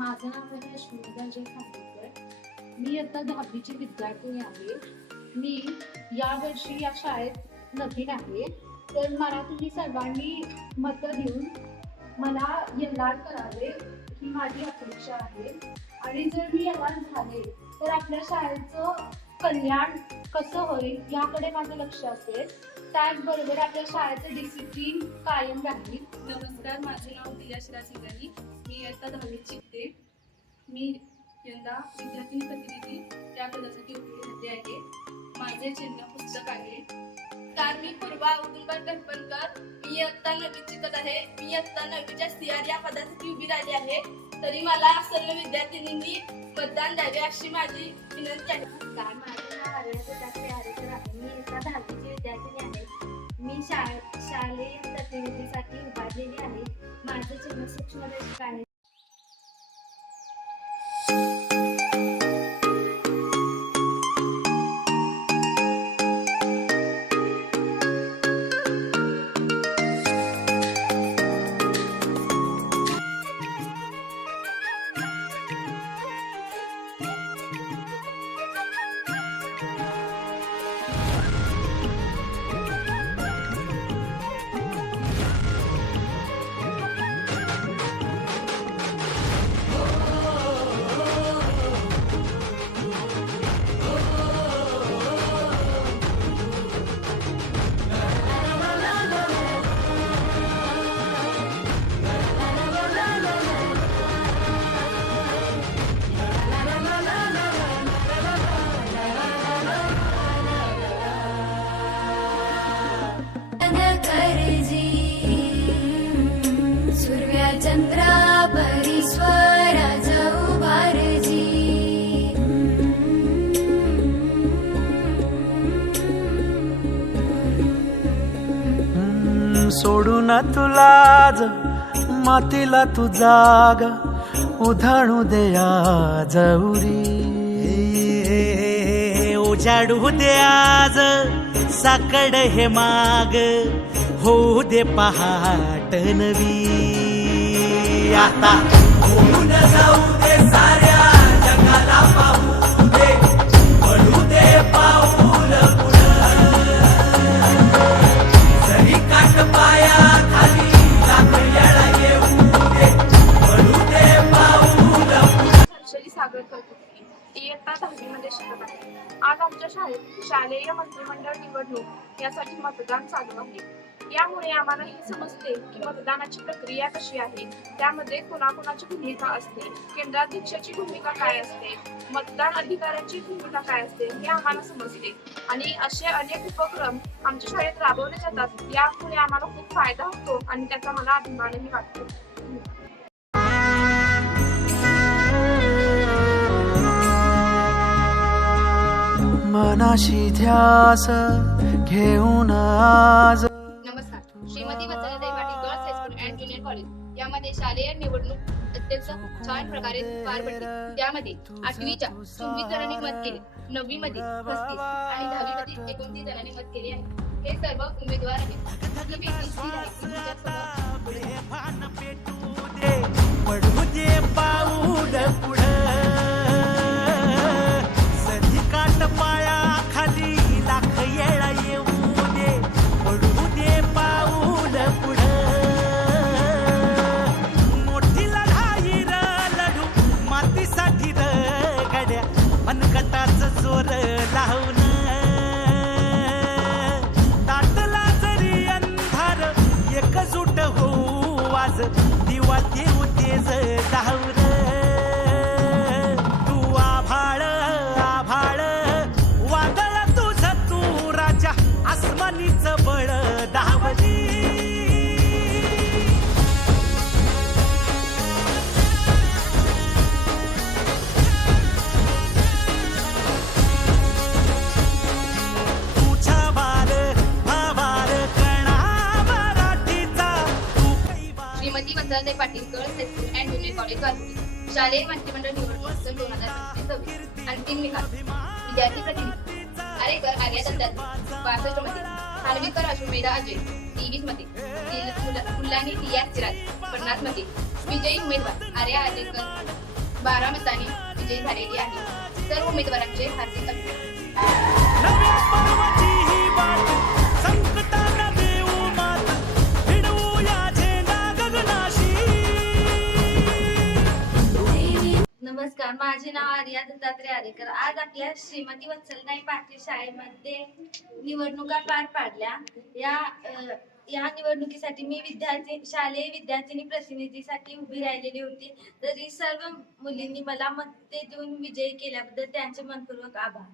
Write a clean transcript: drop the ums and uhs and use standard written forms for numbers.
माझं नाव आहे अश्विनी अजय खांडेकर. मी आता 10वीची विद्यार्थिनी आहे. मी यावर्षी या शाळेत नवीन आहे. तर मला तुम्ही सर्वांनी मतं देऊन मला एल्गार करावे ही माझी अपेक्षा आहे. आणि जर मी एल्गार झाले तर आपल्या शाळेचं कल्याण कसं होईल याकडे माझं लक्ष असेल. त्याचबरोबर आपल्या शाळेचं डिसिप्लिन कायम राहील. नमस्कार, माझे नाव दिया शिरासिंगानी. मी इयत्ता 10वीत शिकते. मी यंदा विद्यार्थी प्रतिनिधी या पदासाठी उभी झाले आहे. माझे चिन्ह पुस्तक आहे. कार मी पूर्वा औदुंबर दर्पणकर. मी इयत्ता 9वीत शिकत आहे. मी इयत्ता 9वीच्या CR या पदासाठी उभी राहिली आहे. तरी मला सर्व विद्यार्थिनींनी मतदान द्यावे अशी माझी विनंती आहे. नमस्कार, माझे नाव आर्या दत्तात्रय आरेकर आहे. मी इयत्ता 10वीची विद्यार्थिनी आहे. मी शालेय प्रतिनिधीसाठी उभारलेली आहे. माझे चिन्ह सूक्ष्मदर्शक आहे. चंद्रा परिस्वर जाऊ भारजी. सोडून तुला मातीला तू जाग उधाणू दे आज उरी. उजाडू दे आज साकड हे माग होऊ दे पहाट नवी. आता होऊन जाऊ दे साऱ्या जगाला पाहू दे पडू दे पाऊल पुढं. जरी काट पाया खाली लाख येळा येऊ दे पडू दे पाऊल पुढं. सागर करतो. इयत्ता 10वीमध्ये शिकत आहे. आज आमच्या शाळेत शालेय मंत्रिमंडळ निवडणूक यासाठी मतदान चालू आहे. यामुळे आम्हाला हे समजते की मतदानाची प्रक्रिया कशी आहे, त्यामध्ये कोणाकोणाची भूमिका असते, केंद्राध्यक्षाची भूमिका काय असते, मतदान अधिकाऱ्यांची भूमिका काय असते हे आम्हाला समजते. आणि असे अनेक उपक्रम आमच्या शाळेत राबवले जातात. यामुळे आम्हाला खूप फायदा होतो आणि त्याचा मला अभिमानही वाटतो. मनाशी ध्यास घेऊन आज. नमस्कार, Shrimati Vatsalatai Patil girls high school and junior college यामध्ये शालेय निवडणूक अत्यंत छान प्रकारे पार पडली. त्यामध्ये 8वीच्या 24 जणांनी मत केले, 9वी मध्ये 35 आणि 10वी मध्ये 29 जणांनी मत केले आहे. हे सर्व उमेदवार आहेत. ही व्यक्ती स्थिर आहे. तुमच्यासमोर पुढे पडू दे पाऊल पुढं. सधी काट पाया खाली लाख येळा येऊ दे पडू दे पाऊल पुढं. मोठी लढाई र लढू मातीसाठी र गड्या मनकटाच जोर लावून. ताटला जरी अंधार एकजूट होऊ आज दिवा देऊ तेज धावर. तू आभाळ आभाळ वादळ तुझ तू राजा आसमानीच बळ धावली. तुझ्या वार भावार कणा मराठीचा तू कैवार. Shrimati Vatsalatai Patil girls high school and junior college Warkuti. शालेय मंत्रिमंडळ निवडणूक सन 2025. अंतिम निकाल. विद्यार्थी प्रतिनिधी आरेकर आर्या दत्तात्रय 62 मध्ये, खानविलकर अश्वमेधा अजय 23 मध्ये, फुलानी दिया चिराग 50 मध्ये. विजयी उमेदवार आर्या आरेकर 12 मतांनी विजयी झालेली आहे. सर्व उमेदवारांचे हार्दिक अभिनंदन. नव्या पर्वती ही वाट संकटाला देऊ मात भिडवूया झेंडा गगनाशी. नमस्कार, माझे नाव आर्या दत्तात्रय आरेकर. आज आपल्या श्रीमती वत्सलताई पाटील शाळेमध्ये निवडणुका पार पाडल्या. या निवडणुकीसाठी मी शालेय विद्यार्थिनी प्रतिनिधीसाठी उभी राहिलेली होती. तरी सर्व मुलींनी मला मते देऊन विजयी केल्याबद्दल त्यांचे मनपूर्वक आभार.